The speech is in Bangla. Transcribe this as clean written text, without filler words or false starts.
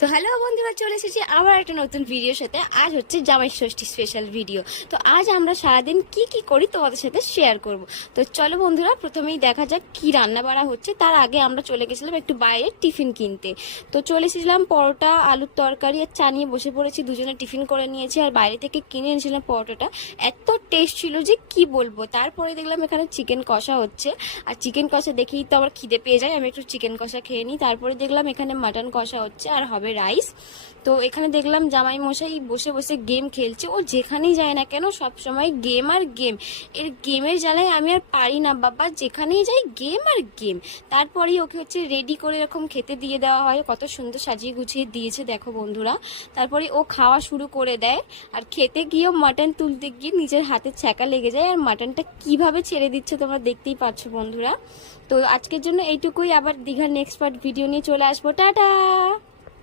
তো হ্যালো বন্ধুরা, চলে এসেছি আবার একটা নতুন ভিডিওর সাথে। আজ হচ্ছে জামাই ষষ্ঠী স্পেশাল ভিডিও। তো আজ আমরা সারাদিন কি কি করি তোমাদের সাথে শেয়ার করব। তো চলো বন্ধুরা, প্রথমেই দেখা যাক কি রান্না বাড়া হচ্ছে। তার আগে আমরা চলে গেছিলাম একটু বাইরে টিফিন কিনতে। তো চলে এসেছিলাম পরোটা, আলুর তরকারি আর চা নিয়ে বসে পড়েছি। দুজনে টিফিন করে নিয়েছি আর বাইরে থেকে কিনে এনেছিলাম পরোটাটা। এত টেস্ট ছিল যে কি বলবো। তারপরে দেখলাম এখানে চিকেন কষা হচ্ছে, আর চিকেন কষা দেখেই তো আমার খিদে পেয়ে যায়, আমি একটু চিকেন কষা খেয়ে নিই। তারপরে দেখলাম এখানে মাটন কষা হচ্ছে আর হবে রাইস। তো এখানে দেখলাম জামাই মশাই বসে বসে গেম খেলছে। ও যেখানেই যায় না কেন সব সময় গেম আর গেম। এর গেমের জ্বালায় আমি আর পারি না বাবা, যেখানেই যাই গেম আর গেম। তারপরেই ওকে হচ্ছে রেডি করে এরকম খেতে দিয়ে দেওয়া হয়। কত সুন্দর সাজিয়ে গুছিয়ে দিয়েছে দেখো বন্ধুরা। তারপরে ও খাওয়া শুরু করে দেয়, আর খেতে গিয়েও মাটন তুলতে গিয়ে নিজের হাতে ছ্যাঁকা লেগে যায়। আর মাটনটা কিভাবে ছেড়ে দিচ্ছে তোমরা দেখতেই পাচ্ছ বন্ধুরা। তো আজকের জন্য এইটুকুই, আবার দীঘার নেক্সট পার্ট ভিডিও নিয়ে চলে আসবো। টাটা।